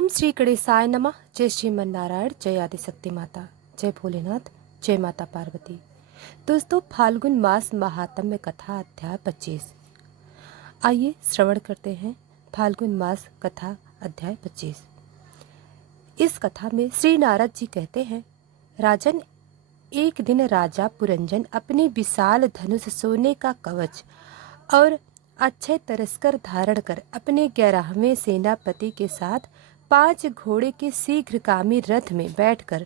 ओम श्री गणेशाय नमः। जय श्रीमन्नारायण, जय आदिशक्ति माता, जय भोलेनाथ, जय माता पार्वती। दोस्तों, फाल्गुन मास महात्म्य कथा अध्याय 25। आइए श्रवण करते हैं फाल्गुन मास कथा अध्याय 25। इस कथा में श्री नारद जी कहते हैं, राजन, एक दिन राजा पुरंजन अपनी विशाल धनुष, सोने का कवच और अक्षय तरस्कर धारण कर अपने 11वें सेनापति के साथ 5 घोड़े के शीघ्रगामी रथ में बैठकर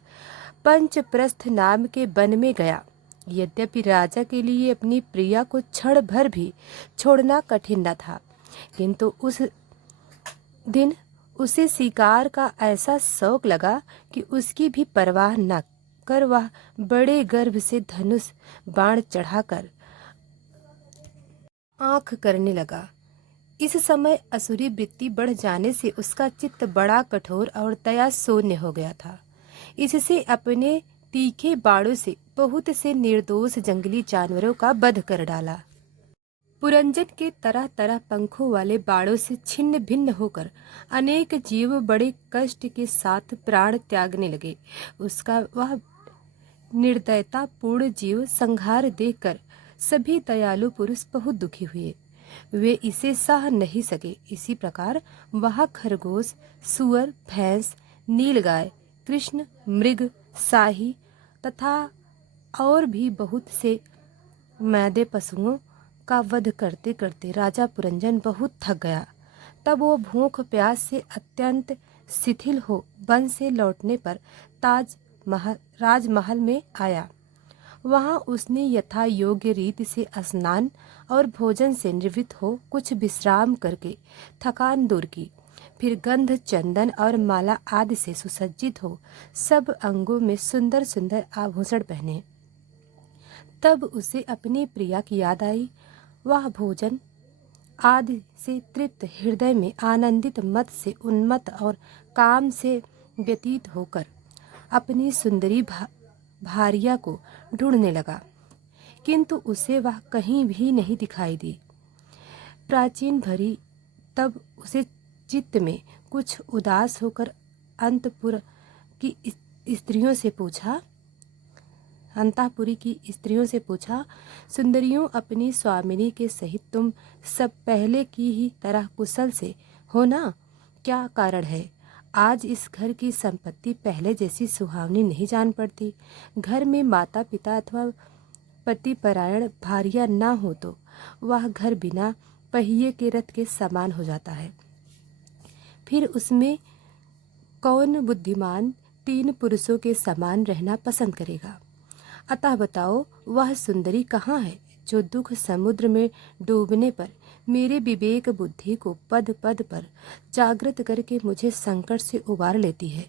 पंचप्रस्थ नाम के वन में गया। यद्यपि राजा के लिए अपनी प्रिया को क्षण भर भी छोड़ना कठिन न था, किंतु उस दिन उसे शिकार का ऐसा शौक लगा कि उसकी भी परवाह न कर वह बड़े गर्व से धनुष बाण चढ़ाकर आंख करने लगा। इस समय असुरी वृत्ति बढ़ जाने से उसका चित्त बड़ा कठोर और दया शून्य हो गया था। इससे अपने तीखे बाणों से बहुत से निर्दोष जंगली जानवरों का वध कर डाला। पुरंजन के तरह तरह पंखों वाले बाणों से छिन्न भिन्न होकर अनेक जीव बड़े कष्ट के साथ प्राण त्यागने लगे। उसका वह निर्दयतापूर्ण जीव संहार देखकर सभी दयालु पुरुष बहुत दुखी हुए। वे इसे सह नहीं सके। इसी प्रकार वह खरगोश, सुअर, भैंस, नीलगाय, कृष्ण मृग, शाही तथा और भी बहुत से मैदे पशुओं का वध करते करते राजा पुरंजन बहुत थक गया। तब वो भूख प्यास से अत्यंत शिथिल हो वन से लौटने पर राजमहल में आया। वहां उसने यथा योग्य रीति से स्नान और भोजन से निवृत्त हो कुछ विश्राम करके थकान दूर की। फिर गंध, चंदन और माला आदि से सुसज्जित हो सब अंगों में सुंदर सुंदर आभूषण पहने। तब उसे अपनी प्रिया की याद आई। वह भोजन आदि से तृप्त हृदय में आनंदित, मत से उन्मत्त और काम से व्यतीत होकर अपनी सुंदरी भार्या को ढूंढने लगा, किंतु उसे वह कहीं भी नहीं दिखाई दी। प्राचीन भरी तब उसे चित्त में कुछ उदास होकर अंतपुर की स्त्रियों से पूछा, सुंदरियों, अपनी स्वामिनी के सहित तुम सब पहले की ही तरह कुशल से हो ना? क्या कारण है? आज इस घर की संपत्ति पहले जैसी सुहावनी नहीं जान पड़ती। घर में माता पिता अथवा पति परायण भार्या ना हो तो वह घर बिना पहिए के रथ के समान हो जाता है। फिर उसमें कौन बुद्धिमान 3 पुरुषों के समान रहना पसंद करेगा? अतः बताओ, वह सुंदरी कहाँ है जो दुख समुद्र में डूबने पर मेरे विवेक बुद्धि को पद पद पर जागृत करके मुझे संकट से उबार लेती है?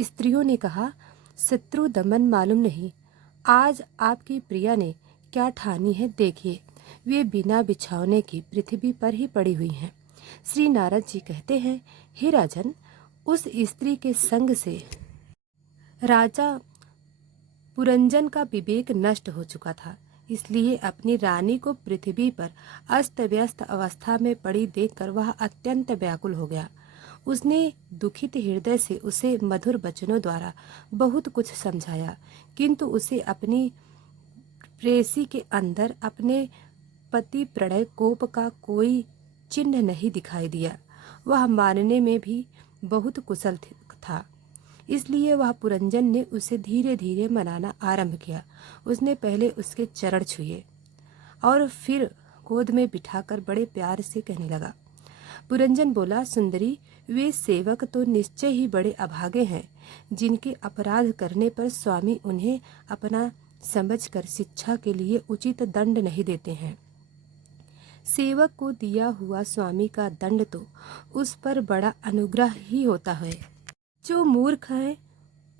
स्त्रियों ने कहा, शत्रु दमन मालूम नहीं। आज आपकी प्रिया ने क्या ठानी है, देखिए, वे बिना बिछौने की पृथ्वी पर ही पड़ी हुई हैं। श्री नारद जी कहते हैं, हे राजन, उस स्त्री के संग से राजा पुरंजन का विवेक नष्ट हो चुका था, इसलिए अपनी रानी को पृथ्वी पर अस्त व्यस्त अवस्था में पड़ी देखकर वह अत्यंत व्याकुल हो गया। उसने दुखित हृदय से उसे मधुर वचनों द्वारा बहुत कुछ समझाया, किंतु उसे अपनी प्रेयसी के अंदर अपने पति प्रणय कोप का कोई चिन्ह नहीं दिखाई दिया। वह मानने में भी बहुत कुशल था, इसलिए वह पुरंजन ने उसे धीरे धीरे मनाना आरंभ किया। उसने पहले उसके चरण छुए और फिर गोद में बिठाकर बड़े प्यार से कहने लगा। पुरंजन बोला, सुंदरी, वे सेवक तो निश्चय ही बड़े अभागे हैं जिनके अपराध करने पर स्वामी उन्हें अपना समझकर शिक्षा के लिए उचित दंड नहीं देते हैं। सेवक को दिया हुआ स्वामी का दंड तो उस पर बड़ा अनुग्रह ही होता है। जो मूर्ख हैं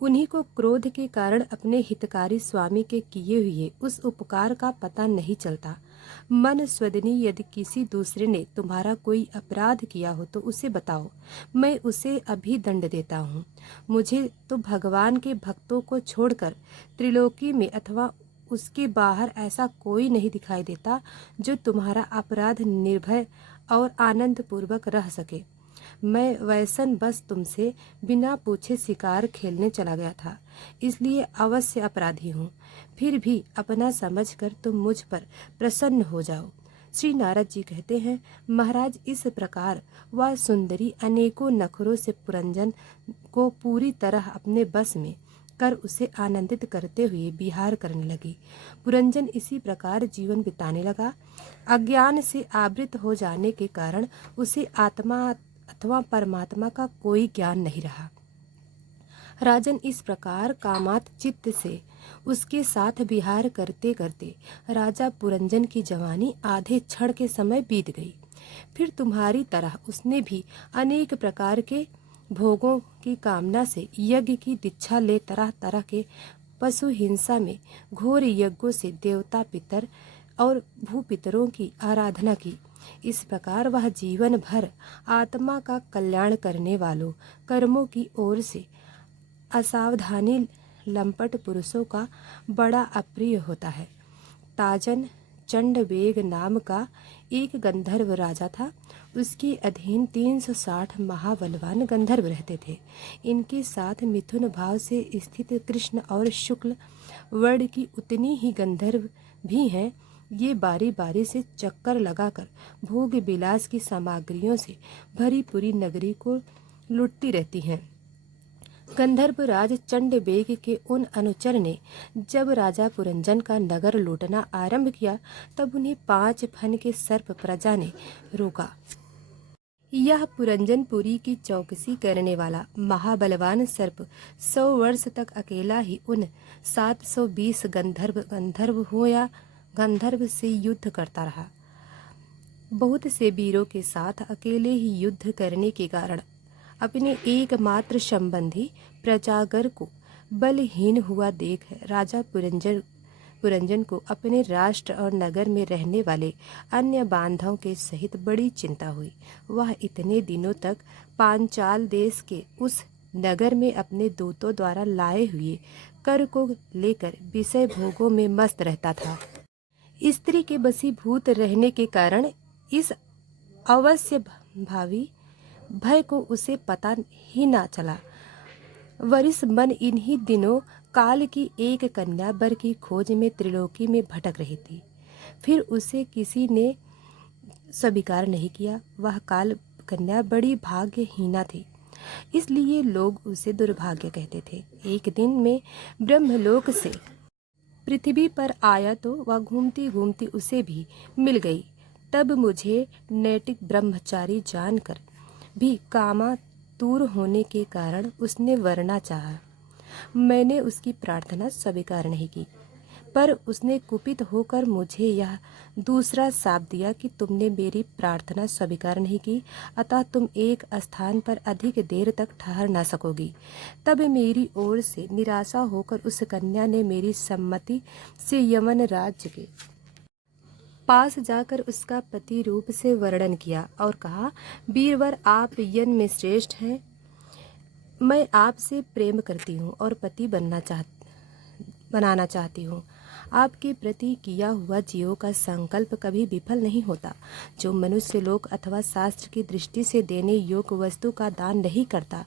उन्हीं को क्रोध के कारण अपने हितकारी स्वामी के किए हुए उस उपकार का पता नहीं चलता। मन स्वदनी, यदि किसी दूसरे ने तुम्हारा कोई अपराध किया हो तो उसे बताओ, मैं उसे अभी दंड देता हूँ। मुझे तो भगवान के भक्तों को छोड़कर त्रिलोकी में अथवा उसके बाहर ऐसा कोई नहीं दिखाई देता जो तुम्हारा अपराध निर्भय और आनंद पूर्वक रह सके। मैं वैसन बस तुमसे बिना पूछे शिकार खेलने चला गया था, इसलिए अवश्य अपराधी हूँ। फिर भी अपना समझकर तुम मुझ पर प्रसन्न हो जाओ। श्री नारद जी कहते हैं, महाराज इस प्रकार वह सुंदरी अनेकों नखरों से पुरंजन को पूरी तरह अपने बस में कर उसे आनंदित करते हुए विहार करने लगी। पुरंजन इसी प्रकार जीवन बिताने लगा। अज्ञान से आवृत हो जाने के कारण उसे आत्मा अथवा परमात्मा का कोई ज्ञान नहीं रहा। राजन इस प्रकार कामात चित्त से उसके साथ विहार करते करते राजा पुरंजन की जवानी आधे क्षण के समय बीत गई। फिर तुम्हारी तरह उसने भी अनेक प्रकार के भोगों की कामना से यज्ञ की दीक्षा ले तरह तरह के पशु हिंसा में घोर यज्ञों से देवता पितर और भूपितरों की आराधना की। इस प्रकार वह जीवन भर आत्मा का कल्याण करने वालों कर्मों की ओर से असावधानी लंपट पुरुषों का बड़ा अप्रिय होता है। ताजन चंडवेग नाम का एक गंधर्व राजा था। उसके अधीन 360 महाबलवान गंधर्व रहते थे। इनके साथ मिथुन भाव से स्थित कृष्ण और शुक्ल वर्ण की उतनी ही गंधर्व भी हैं। ये बारी बारी से चक्कर लगाकर भोग विलास की सामग्रियों से भरी पूरी नगरी को लूटती रहती हैं। गंधर्व राज चंडवेग के उन अनुचर ने जब राजा पुरंजन का नगर लूटना आरंभ किया, तब उन्हें 5 फन के सर्प प्रजा ने रोका। यह पुरंजनपुरी की चौकसी करने वाला महाबलवान सर्प 100 वर्ष तक अकेला ही उन 720 गंधर्व हो या गंधर्व से युद्ध करता रहा। बहुत से वीरों के साथ अकेले ही युद्ध करने के कारण अपने एकमात्र संबंधी प्रजागर को बलहीन हुआ देख राजा पुरंजन को अपने राष्ट्र और नगर में रहने वाले अन्य बांधवों के सहित बड़ी चिंता हुई। वह इतने दिनों तक पांचाल देश के उस नगर में अपने दूतों द्वारा लाए हुए कर को लेकर विषय भोगों में मस्त रहता था। स्त्री के बसीभूत रहने के कारण इस अवश्य भावी भय को उसे पता ही ना चला। वरिष्ठ मन इन्हीं दिनों काल की एक कन्या वर की खोज में त्रिलोकी में भटक रही थी। फिर उसे किसी ने स्वीकार नहीं किया। वह काल कन्या बड़ी भाग्यहीना थी, इसलिए लोग उसे दुर्भाग्य कहते थे। एक दिन में ब्रह्मलोक से पृथ्वी पर आया तो वह घूमती घूमती उसे भी मिल गई। तब मुझे नैतिक ब्रह्मचारी जानकर भी कामातुर होने के कारण उसने वरना चाहा। मैंने उसकी प्रार्थना स्वीकार नहीं की, पर उसने कुपित होकर मुझे यह दूसरा शाप दिया कि तुमने मेरी प्रार्थना स्वीकार नहीं की, अतः तुम एक स्थान पर अधिक देर तक ठहर ना सकोगी। तब मेरी ओर से निराशा होकर उस कन्या ने मेरी सम्मति से यमन राज्य के पास जाकर उसका पति रूप से वर्णन किया और कहा, वीरवर आप यन में श्रेष्ठ हैं। मैं आपसे प्रेम करती हूँ और पति बनाना चाहती हूँ। आपके प्रति किया हुआ जीवों का संकल्प कभी विफल नहीं होता। जो मनुष्य लोक अथवा शास्त्र की दृष्टि से देने योग्य वस्तु का दान नहीं करता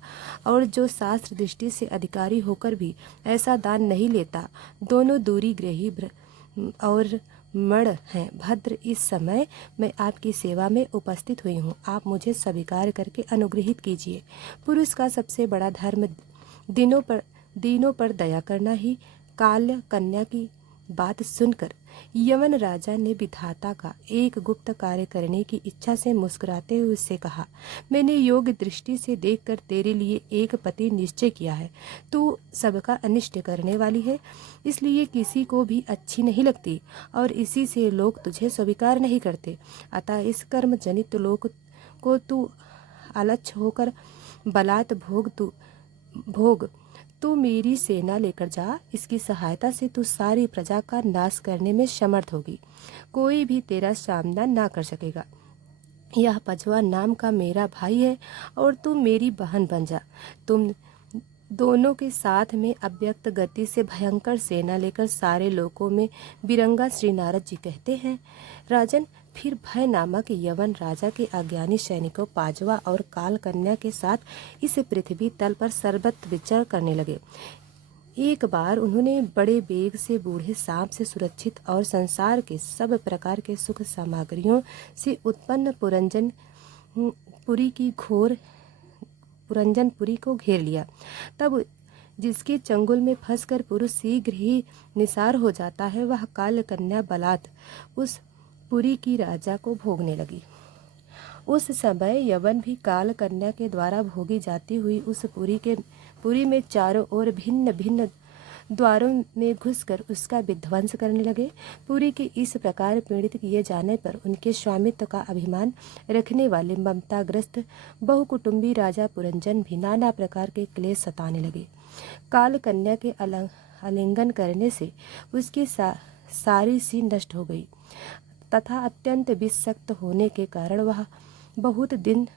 और जो शास्त्र दृष्टि से अधिकारी होकर भी ऐसा दान नहीं लेता, दोनों दूरी ग्रही और मण हैं। भद्र, इस समय मैं आपकी सेवा में उपस्थित हुई हूँ। आप मुझे स्वीकार करके अनुग्रहित कीजिए। पुरुष का सबसे बड़ा धर्म दीनों पर दया करना ही। काल्य कन्या की बात सुनकर यमन राजा ने विधाता का एक गुप्त कार्य करने की इच्छा से मुस्कुराते हुए उससे कहा, मैंने योग्य दृष्टि से देखकर तेरे लिए एक पति निश्चय किया है। तू सबका अनिष्ट करने वाली है, इसलिए किसी को भी अच्छी नहीं लगती और इसी से लोग तुझे स्वीकार नहीं करते। अतः इस कर्म जनित लोक को तू अलक्ष्य होकर बलात् भोग तू मेरी सेना लेकर जा। इसकी सहायता से तू सारी प्रजा का नाश करने में समर्थ होगी। कोई भी तेरा सामना ना कर सकेगा। यह पजवा नाम का मेरा भाई है और तू मेरी बहन बन जा। तुम दोनों के साथ में अव्यक्त गति से भयंकर सेना लेकर सारे लोकों में बिरंगा। श्री नारद जी कहते हैं, राजन, फिर भय नामक यवन राजा के अज्ञानी सैनिकों पांचवा और काल कन्या के साथ इस पृथ्वी तल पर सर्वत्र विचरण करने लगे। एक बार उन्होंने बड़े वेग से बूढ़े सांप से सुरक्षित और संसार के सब प्रकार के सुख सामग्रियों से उत्पन्न पुरंजनपुरी को घेर लिया। तब जिसके चंगुल में फंसकर पुरुष शीघ्र ही निसार हो जाता है, वह काल कन्या बलात् उस पुरी की राजा को भोगने लगी। उस समय यवन भी काल कन्या के द्वारा भोगी जाती हुई उस पुरी में चारों ओर भिन्न भिन्न द्वारों में घुसकर उसका विध्वंस करने लगे। पुरी के इस प्रकार पीड़ित किए जाने पर उनके स्वामित्व का अभिमान रखने वाले ममताग्रस्त बहुकुटुंबी राजा पुरंजन भी नाना प्रकार के क्लेश सताने लगे। काल कन्या के आलिंगन करने से उसकी सारी सी नष्ट हो गई तथा अत्यंत विषक्त होने के कारण वह बहुत दिन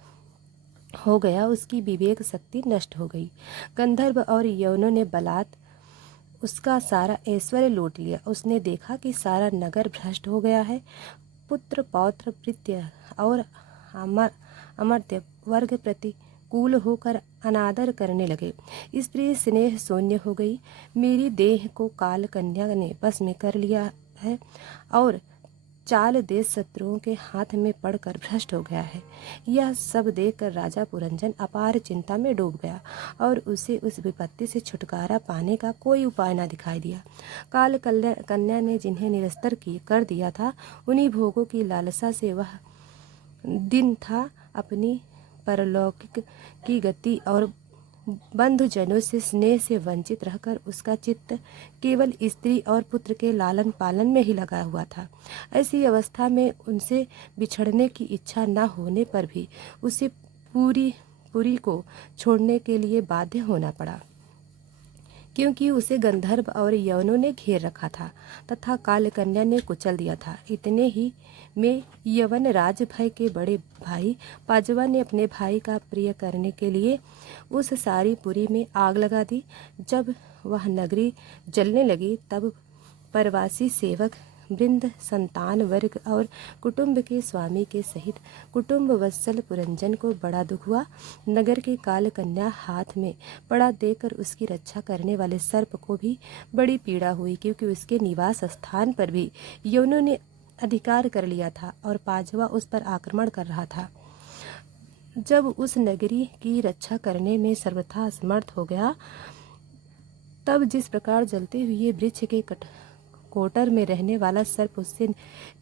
हो गया उसकी विवेक शक्ति नष्ट हो गई। गंधर्व और यवनों ने बलात् उसका सारा ऐश्वर्य लूट लिया। उसने देखा कि सारा नगर भ्रष्ट हो गया है। पुत्र पौत्र भृत्य और अमर्त्य वर्ग प्रतिकूल होकर अनादर करने लगे। स्त्री स्नेह शून्य हो गई। मेरी देह को काल कन्या ने बस में कर लिया है और चाल देश शत्रुओं के हाथ में पड़कर भ्रष्ट हो गया है। यह सब देखकर राजा पुरंजन अपार चिंता में डूब गया और उसे उस विपत्ति से छुटकारा पाने का कोई उपाय न दिखाई दिया। काल कन्या ने जिन्हें निरस्तर कर दिया था, उन्हीं भोगों की लालसा से वह दिन था अपनी परलौकिक की गति और बंधुजनों से स्नेह से वंचित रहकर उसका चित्त केवल स्त्री और पुत्र के लालन पालन में ही लगा हुआ था। ऐसी अवस्था में उनसे बिछड़ने की इच्छा न होने पर भी उसे पुरी को छोड़ने के लिए बाध्य होना पड़ा, क्योंकि उसे गंधर्व और यवनों ने घेर रखा था तथा काल कन्या ने कुचल दिया था। इतने ही में यवन राज भय के बड़े भाई पांचवा ने अपने भाई का प्रिय करने के लिए उस सारी पुरी में आग लगा दी। जब वह नगरी जलने लगी तब परवासी सेवक वृंद, संतान वर्ग और कुटुंब के स्वामी के सहित कुटुंब वत्सल पुरंजन को बड़ा दुख हुआ। नगर के काल कन्या हाथ में पड़ा देकर उसकी रक्षा करने वाले सर्प को भी बड़ी पीड़ा हुई, क्योंकि उसके निवास स्थान पर भी यवनों ने अधिकार कर लिया था और पांचवा उस पर आक्रमण कर रहा था। जब उस नगरी की रक्षा करने में सर्वथा असमर्थ हो गया, तब जिस प्रकार जलते हुए वृक्ष के कोटर में रहने वाला सर्प उससे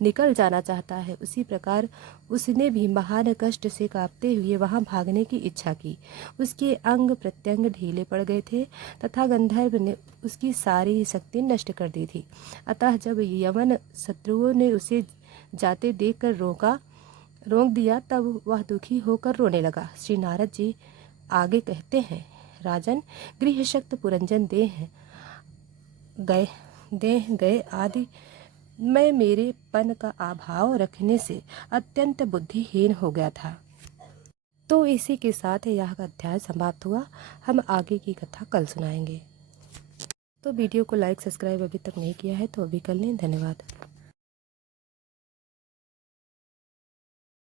निकल जाना चाहता है, उसी प्रकार उसने भी महान कष्ट से कांपते हुए वहां भागने की इच्छा की। उसके अंग प्रत्यंग ढीले पड़ गए थे तथा गंधर्व ने उसकी सारी शक्ति नष्ट कर दी थी। अतः जब यवन शत्रुओं ने उसे जाते देखकर रोक दिया, तब वह दुखी होकर रोने लगा। श्री नारद जी आगे कहते हैं, राजन, गृहशक्त पुरंजन देह गए आदि मैं मेरे पन का अभाव रखने से अत्यंत बुद्धिहीन हो गया था। तो इसी के साथ यह अध्याय समाप्त हुआ। हम आगे की कथा कल सुनाएंगे। तो वीडियो को लाइक सब्सक्राइब अभी तक नहीं किया है तो अभी कर लें। धन्यवाद।